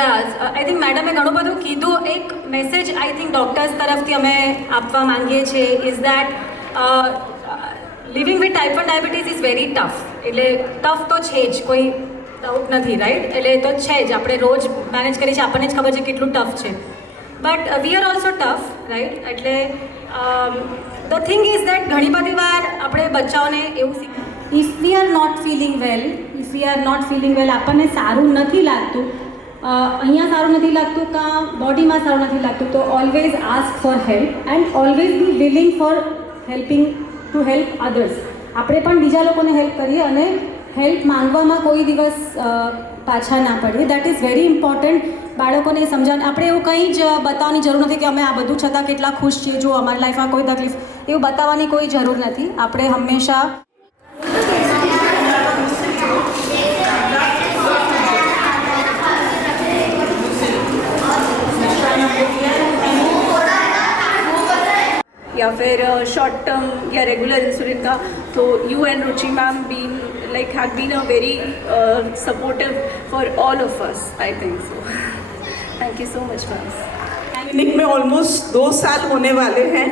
I think મેડમે ઘણું બધું કીધું. એક મેસેજ આઈ થિંક ડૉક્ટર્સ તરફથી અમે આપવા માંગીએ છીએ is that living with type 1 diabetes is very tough. એટલે ટફ તો છે જ, કોઈ ડાઉટ નથી, રાઈટ? એટલે તો છે જ, આપણે રોજ મેનેજ કરીએ છીએ, આપણને જ ખબર છે કેટલું ટફ છે. But we are also tough, right? એટલે ધ થિંગ ઇઝ દેટ ઘણી બધી વાર આપણે બચ્ચાઓને એવું if we are not feeling well, આપણને સારું નથી લાગતું, અહીંયા સારું નથી લાગતું કાં બોડીમાં સારું નથી લાગતું, તો always ask for help and always be willing for helping to help others. આપણે પણ બીજા લોકોને હેલ્પ કરીએ અને હેલ્પ માંગવામાં કોઈ દિવસ પાછા ના પડીએ. That is very important. બાળકોને સમજાવવાનું, આપણે એવું કંઈ જ બતાવવાની જરૂર નથી કે અમે આ બધું છતાં કેટલા ખુશ છીએ, જો અમારી લાઈફમાં કોઈ તકલીફ, એવું બતાવવાની કોઈ જરૂર નથી. આપણે હંમેશા या फिर शॉर्ट टर्म या रेगुलर इंसुलिन का. तो you and Ruchi ma'am been like had been a very supportive for all of us, I think so. Thank you so much ma'am. Clinic में ऑलमोस्ट 2 साल होने वाले हैं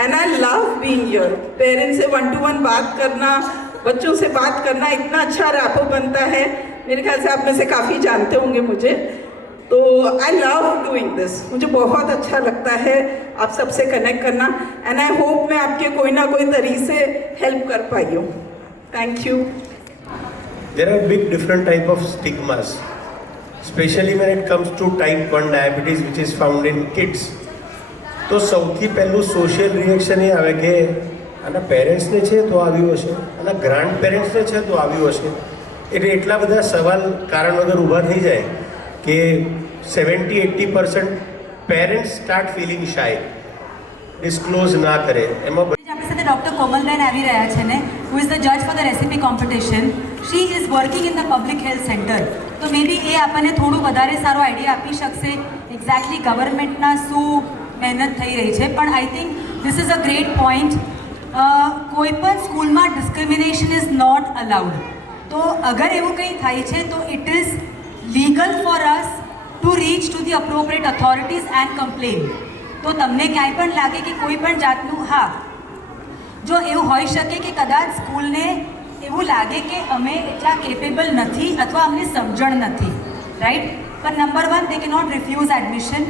and I love being here. Parents से 1-to-1 बात करना, बच्चों से बात करना, इतना अच्छा रैपो बनता है. मेरे ख्याल से आप में से काफ़ी जानते होंगे मुझे, तो आई लव डूइंग दिस. मुझे बहुत अच्छा लगता है आप सबसे कनेक्ट करना एंड आई होप मैं आपके कोई ना कोई तरीके से हेल्प कर पाई हूँ. Thank you. There are big different type of stigmas, especially when it comes to type 1 diabetes which is found in kids. તો સૌથી પહેલું સોશિયલ રિએક્શન એ આવે કે આના પેરેન્ટ્સને છે તો આવ્યું હશે, આના ગ્રાન્ડ પેરેન્ટ્સને છે તો આવ્યું હશે. એટલે એટલા બધા સવાલ કારણ વગર ઊભા થઈ જાય કે 70-80% પેરેન્ટ્સ સ્ટાર્ટ ફિલિંગ શાય, ડિસ્ક્લોઝ ના કરે. એમાં આપણી સાથે ડૉક્ટર કોમલબેન આવી રહ્યા છે ને, હુ ઇઝ ધ જજ for the recipe competition. She is working in the public health centre. તો મે બી એ આપણને થોડું વધારે સારો આઈડિયા આપી શકશે એક્ઝેક્ટલી ગવર્મેન્ટના શું મહેનત થઈ રહી છે. પણ I think this is a great point. કોઈ પણ સ્કૂલમાં ડિસ્ક્રિમિનેશન ઇઝ નોટ અલાઉડ. તો અગર એવું કંઈ થાય છે તો it is legal for us to reach to the appropriate authorities and complain. તો તમને ક્યાંય પણ લાગે કે કોઈ પણ જાતનું, હા, જો એવું હોઈ શકે કે કદાચ સ્કૂલને એવું લાગે કે અમે એટલા કેપેબલ નથી અથવા અમને સમજણ નથી, રાઈટ? પણ નંબર 1 દે કે નોટ રિફ્યુઝ એડમિશન,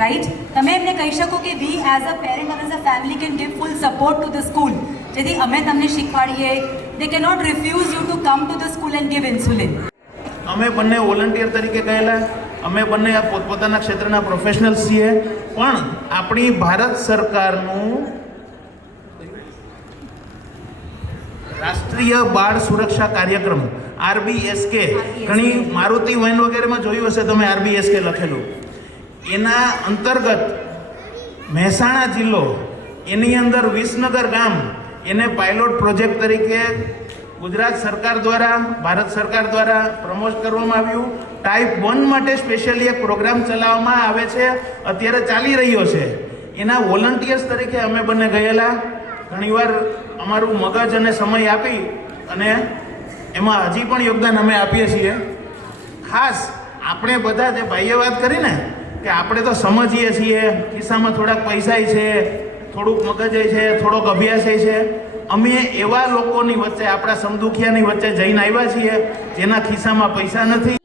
રાઈટ? તમે એમને કહી શકો કે વી એઝ અ પેરેન્ટ અને as a family can give full support to the school, જેથી અમે તમને શીખવાડીએ. દે કે not refuse you to come to the school and give insulin. અમે બંને વોલન્ટિયર તરીકે ગયેલા, અમે બંને આ પોતપોતાના ક્ષેત્રના પ્રોફેશનલ્સ છીએ, પણ આપણી ભારત સરકારનું રાષ્ટ્રીય બાળ સુરક્ષા કાર્યક્રમ RBSK, ઘણી મારુતિ વાઇન વગેરેમાં જોયું હશે તમે RBSK લખેલું, એના અંતર્ગત મહેસાણા જિલ્લો, એની અંદર વિસનગર ગામ, એને પાયલોટ પ્રોજેક્ટ તરીકે ગુજરાત સરકાર દ્વારા, ભારત સરકાર દ્વારા પ્રમોટ કરવામાં આવ્યું. ટાઈપ 1 માટે સ્પેશિયલી એક પ્રોગ્રામ ચલાવવામાં આવે છે, અત્યારે ચાલી રહ્યો છે. એના વોલન્ટિયર્સ તરીકે અમે બંને ગયેલા. ઘણીવાર અમારું મગજ અને સમય આપી અને એમાં હજી પણ યોગદાન અમે આપીએ છીએ. ખાસ આપણે બધા જે ભાઈએ વાત કરીને કે આપણે તો સમજીએ છીએ, ખિસ્સામાં થોડાક પૈસા છે, થોડુંક મગજ છે, થોડોક અભ્યાસ છે. અમે એવા લોકોની વચ્ચે, આપણા સમદુખિયાની વચ્ચે જઈને આવ્યા છીએ જેના ખિસ્સામાં પૈસા નથી.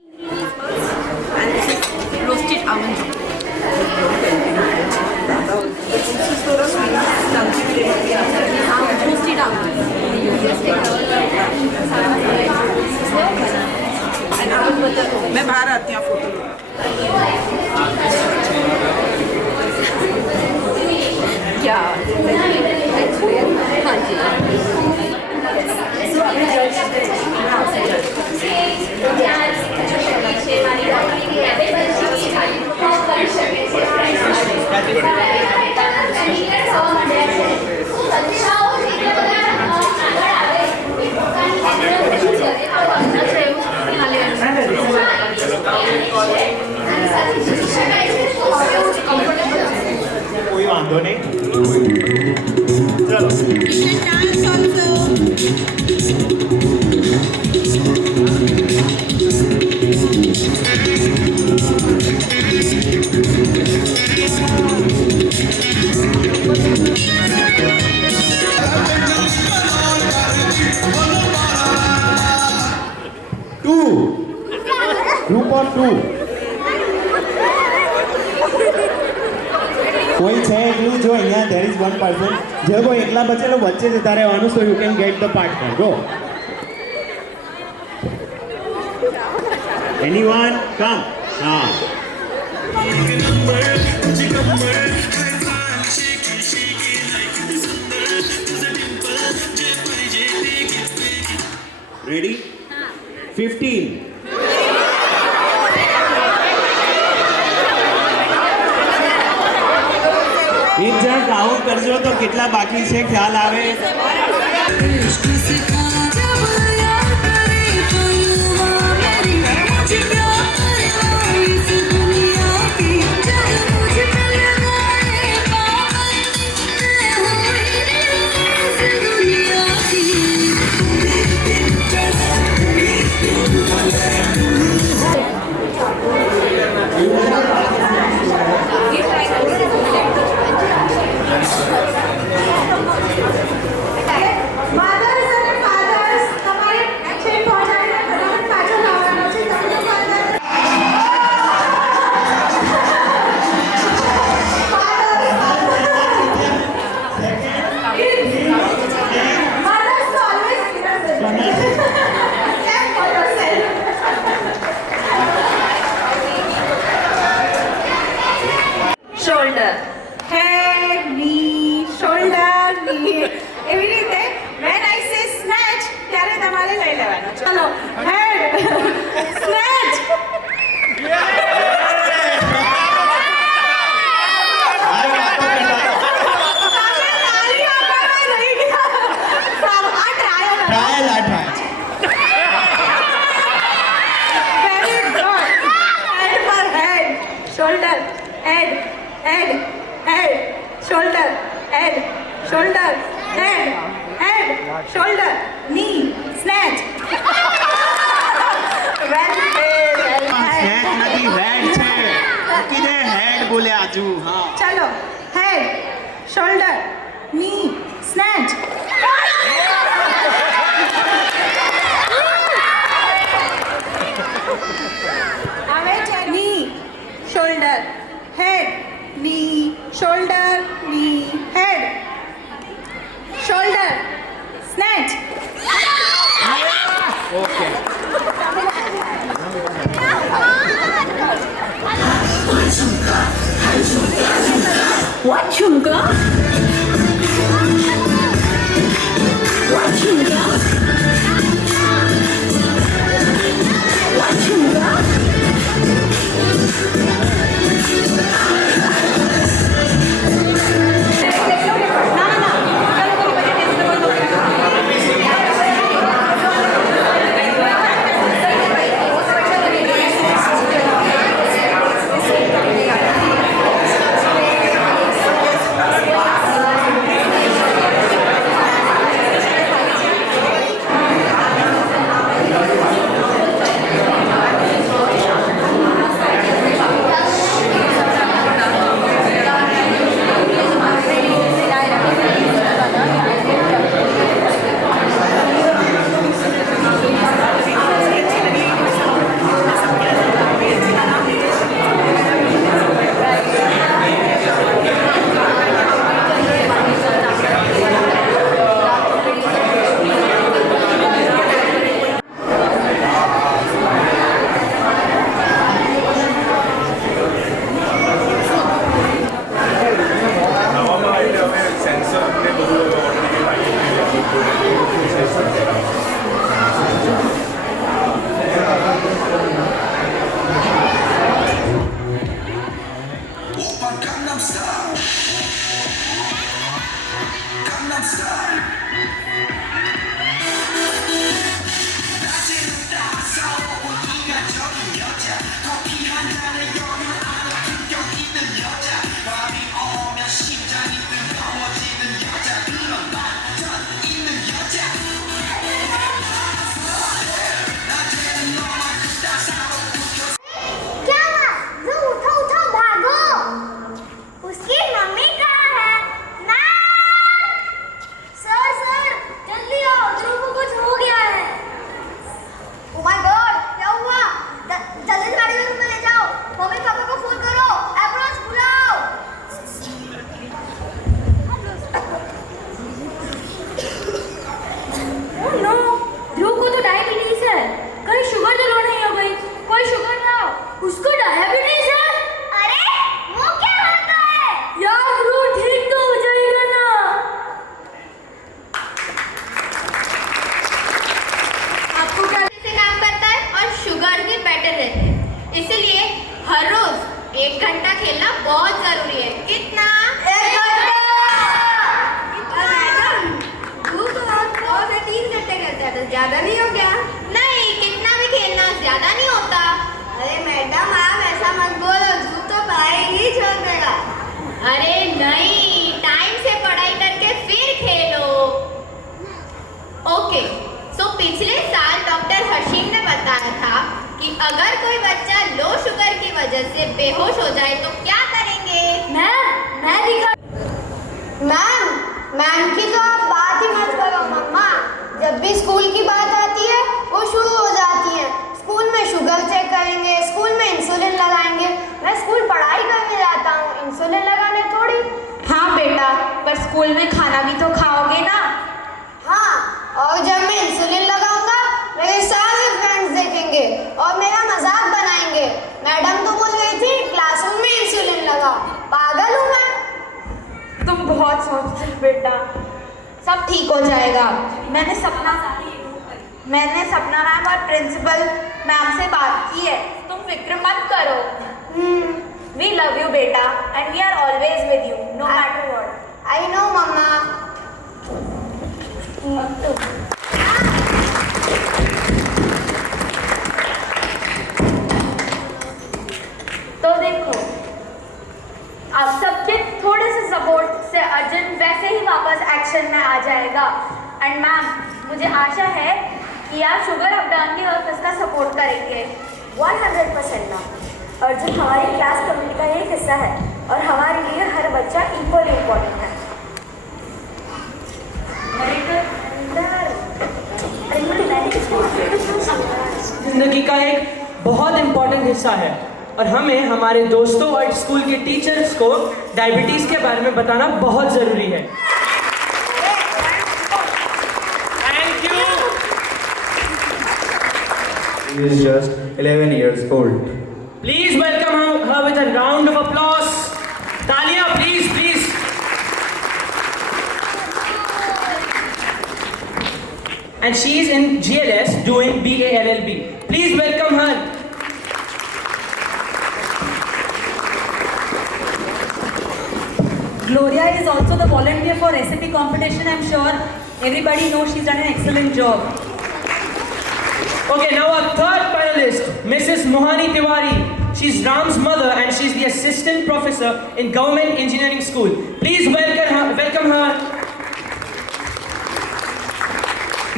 मैं बाहर आती हूँ फोटो. क्या हाँ जी. Thank you. 2. Group of 2. કોઈ છે એકલું જો અહીંયા there is one person જો કોઈ એકલા બચેલો વચ્ચે જતા રહેવાનું so you can get the partner go anyone come हाँ ready 15 એક જણ કાઉન્ટ કરજો તો કેટલા બાકી છે ખ્યાલ આવે shoulder, head, knee, shoulder, knee. એવી રીતે when I say snatch ત્યારે તમારે લઈ લેવાનો. ચલો head, snatch. Trial Aatha Very good. Head for head, shoulder, head, head, head, shoulder, head, shoulder, head, head, shoulder, knee, snatch. Well played, well snake played. નથી હેડ છે મૂકીને હેડ બોલ્યા હજુ હા ચલો head, shoulder, knee, snatch. હવે છે knee, shoulder, head, knee, shoulder, knee, head, shoulder, snatch. Okay What chunga? What chunga? What chunga? वजह से बेहोश हो जाए तो क्या करेंगे? मैम की तो आप बात ही मत करो मम्मा। जब भी स्कूल की बात आती है वो शुरू हो जाती है। स्कूल में शुगर चेक करेंगे, स्कूल में इंसुलिन लगाएंगे। मैं स्कूल पढ़ाई करने जाता हूँ, इंसुलिन लगाने थोड़ी। हाँ बेटा, पर स्कूल में खाना भी तो खाओगे ना। हाँ, और जब मैं इंसुलिन लगाऊंगा मेरे सारे फ्रेंड्स देखेंगे और मेरा मजाक बनाएंगे। मैडम तो बोल रही थी क्लासरूम में इंसुलिन लगा। पागल हूँ मैं? तुम बहुत सोचते हो बेटा, सब ठीक हो जाएगा। मैंने सपना मैम और प्रिंसिपल मैम से बात की है, तुम फिक्र मत करो। वी लव यू बेटा and we are always with you no matter what. I know mama. तो देखो, आप सबके थोड़े से सपोर्ट से अर्जुन वैसे ही वापस एक्शन में आ जाएगा। एंड मैम, मुझे आशा है कि आप शुगर अपडाउन की ऑफिस का सपोर्ट करेंगे 100% ना। अर्जुन हमारी क्लास कम्युनिटी का एक हिस्सा है और हमारे लिए हर बच्चा इक्वली इम्पोर्टेंट है। जिंदगी का एक बहुत इम्पोर्टेंट हिस्सा है और हमें हमारे दोस्तों और स्कूल के टीचर्स को डायबिटीज के बारे में बताना बहुत जरूरी है। Thank you. He is just 11 years old. Please welcome her with a round of applause. तालियां please please. And she is in GLS doing BA LLB. Please welcome her. Gloria is also the volunteer for recipe competition. I'm sure everybody knows she's done an excellent job. Okay, now our third finalist, Mrs. Mohani Tiwari. She's Ram's mother and she's the assistant professor in Government Engineering School. Please welcome her.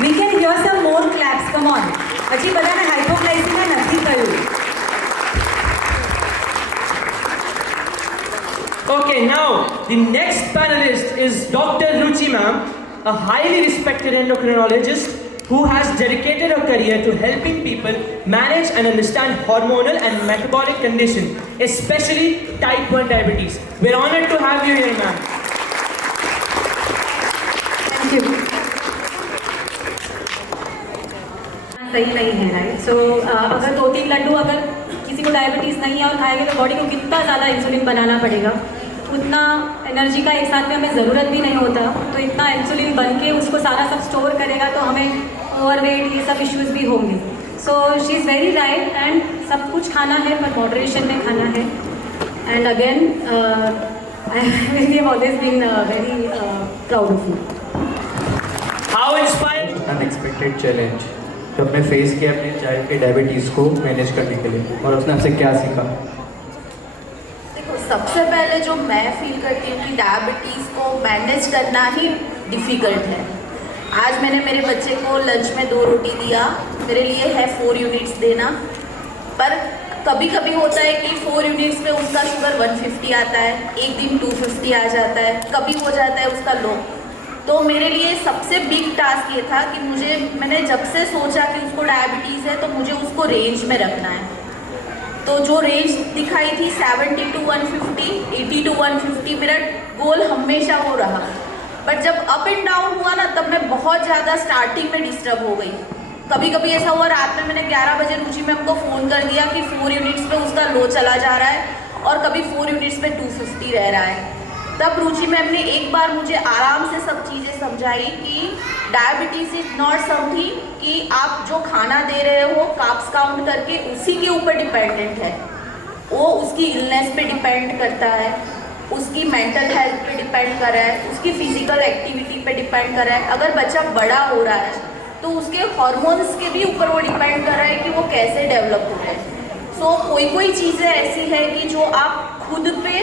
We can hear some more claps. Come on. હજી બધાને હાઇપોગ્લાઇસીમિયા નથી થયું. Okay, now the next panelist is Dr. Ruchi ma'am, a highly respected endocrinologist who has dedicated her career to helping people manage and understand hormonal and metabolic conditions, especially type 1 diabetes. We're honored to have you here, ma'am. Thank you. सही नहीं है, राइट? सो अगर 2-3 लड्डू अगर किसी को डायबिटीज़ नहीं है और खाएंगे तो बॉडी को कितना ज़्यादा इंसुलिन बनाना पड़ेगा। उतना एनर्जी का एक साथ में हमें ज़रूरत भी नहीं होता, तो इतना इंसुलिन बन के उसको सारा सब स्टोर करेगा तो हमें ओवरवेट ये सब इश्यूज़ भी होंगे। So she is very right and सब कुछ खाना है पर मॉडरेशन में खाना है। And again I have always been very proud of you. How inspiring! Unexpected challenge जो आपने फेस किया अपने चाइल्ड के डायबिटीज़ को मैनेज करने के लिए, और उसने आपसे क्या सीखा? देखो, सबसे पहले जो मैं फील करती हूँ कि डायबिटीज़ को मैनेज करना ही डिफ़िकल्ट है। आज मैंने मेरे बच्चे को लंच में 2 रोटी दिया, मेरे लिए है 4 यूनिट्स देना, पर कभी कभी होता है कि 4 यूनिट्स में उसका शुगर 150 आता है, एक दिन 250 आ जाता है, कभी हो जाता है उसका लो। तो मेरे लिए सबसे बिग टास्क ये था कि मैंने जब से सोचा कि उसको डायबिटीज़ है तो मुझे उसको रेंज में रखना है। तो जो रेंज दिखाई थी 70 to 150, 80 to 150 मेरा गोल हमेशा वो रहा। बट जब अप एंड डाउन हुआ ना, तब मैं बहुत ज़्यादा स्टार्टिंग में डिस्टर्ब हो गई। कभी कभी ऐसा हुआ, रात में मैंने 11 बजे रुचि मैम को फ़ोन कर दिया कि 4 यूनिट्स पे उसका लो चला जा रहा है और कभी 4 यूनिट्स पे 250 रह रहा है। तब रुचि मैम ने एक बार मुझे आराम से सब चीज़ें समझाई कि डायबिटीज़ इज़ नॉट समथिंग कि आप जो खाना दे रहे हो कार्ब्स काउंट करके उसी के ऊपर डिपेंडेंट है, वो उसकी इलनेस पे डिपेंड करता है, उसकी मेंटल हेल्थ पे डिपेंड कर रहा है, उसकी फिजिकल एक्टिविटी पे डिपेंड कर रहा है। अगर बच्चा बड़ा हो रहा है तो उसके हॉर्मोन्स के भी ऊपर वो डिपेंड कर रहा है कि वो कैसे डेवलप हो रहे हैं। सो कोई चीज़ें ऐसी है कि जो आप खुद पे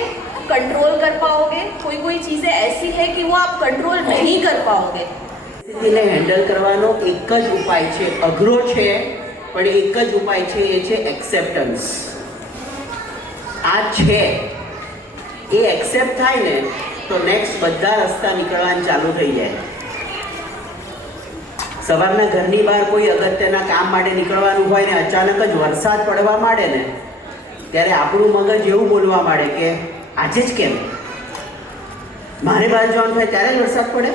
कंट्रोल कर पाओगे, कोई चीज़ें ऐसी है कि वो आप कंट्रोल नहीं कर पाओगे। એને હેન્ડલ કરવાનો એક જ ઉપાય છે, અઘરો છે પણ એક જ ઉપાય છે, એ છે એક્સેપ્ટન્સ. આ છે એ એક્સેપ્ટ થાય ને તો નેક્સ્ટ બધા રસ્તા નીકળવાના ચાલુ થઈ જાય. સવારના ઘરની બહાર કોઈ અગત્યના કામ માટે નીકળવાનું હોય ને અચાનક જ વરસાદ પડવા માંડે ને ત્યારે આપણું મગજ એવું બોલવા માંડે કે આજે જ કેમ, મારે બહાર જવાનું થાય ત્યારે જ વરસાદ પડે,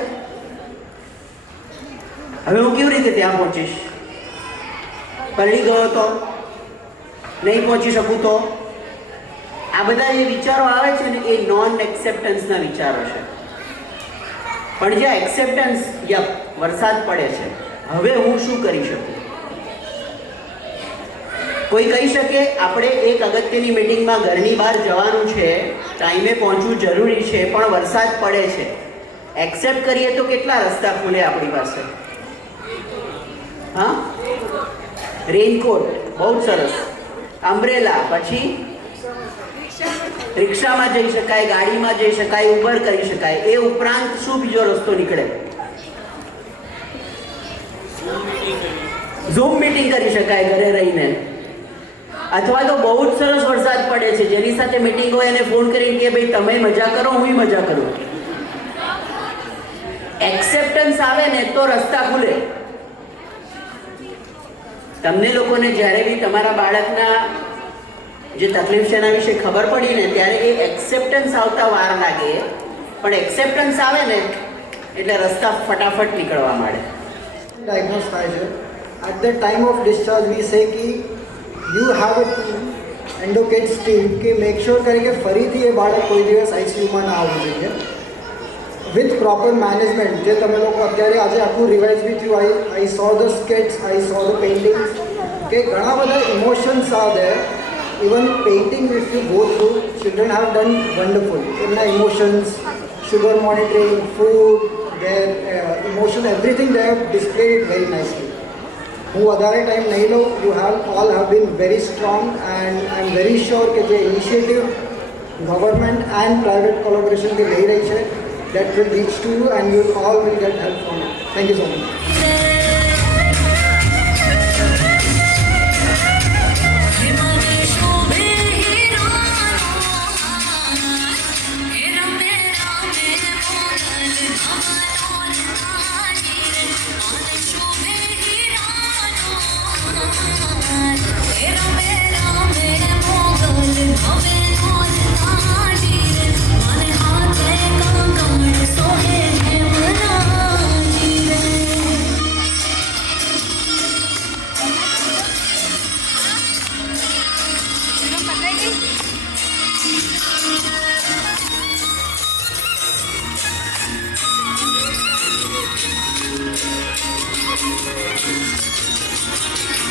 હવે હું કેવી રીતે ત્યાં પહોંચીશ, પલળી ગયો તો, નહીં પહોંચી શકું તો. આ બધા જે વિચારો આવે છે ને એ નોન એક્સેપ્ટન્સના વિચારો છે. પણ જ્યાં એક્સેપ્ટન્સ, યપ વરસાદ પડે છે, હવે હું શું કરી શકું. કોઈ કહી શકે આપણે એક અગત્યની મિટિંગમાં ઘરની બહાર જવાનું છે, ટાઈમે પહોંચવું જરૂરી છે, પણ વરસાદ પડે છે. એક્સેપ્ટ કરીએ તો કેટલા રસ્તા ખુલે આપણી પાસે. હા, રેઇનકોટ બહુ જ સરસ, અમ્બ્રેલા, પછી રિક્ષામાં જઈ શકાય, ગાડીમાં જઈ શકાય, ઉબર કરી શકાય. એ ઉપરાંત શું બીજો રસ્તો નીકળે? ઝૂમ મીટિંગ કરી શકાય ઘરે રહીને. અથવા તો બહુ જ સરસ વરસાદ પડે છે, જેની સાથે મીટિંગ હોય એને ફોન કરીને કે ભાઈ તમે મજા કરો, હું મજા કરું. એક્સેપ્ટન્સ આવે ને તો રસ્તા ખુલે. તમને લોકોને જ્યારે બી તમારા બાળકના જે તકલીફ છે એના વિશે ખબર પડી ને ત્યારે એ એક્સેપ્ટન્સ આવતા વાર લાગે, પણ એક્સેપ્ટન્સ આવે ને એટલે રસ્તા ફટાફટ નીકળવા માંડે. ડાયગ્નોઝ થાય છે. At the time of discharge we say કે યુ હેવ અ ટીમ, એન્ડોકેટ્સ ટીમ, કે મેક શ્યોર કરે કે ફરીથી એ બાળક કોઈ દિવસ આઈસીયુમાં ના આવવું જોઈએ. વિથ પ્રોપર મેનેજમેન્ટ, જે તમે લોકો અત્યારે આજે આખું રિવાઇઝ બી થયું. I saw the sketches, I saw the paintings, કે ઘણા બધા emotions are there. Even painting, if you go through, children have done wonderful. In emotions, sugar monitoring, food, their emotion, everything they have displayed it very nicely. હું વધારે ટાઈમ નહીં લઉં. You have all have been very strong and I am very sure કે જે initiative government and private collaboration કે લઈ રહી છે, that will reach to you and you all will get help from it. Thank you so much.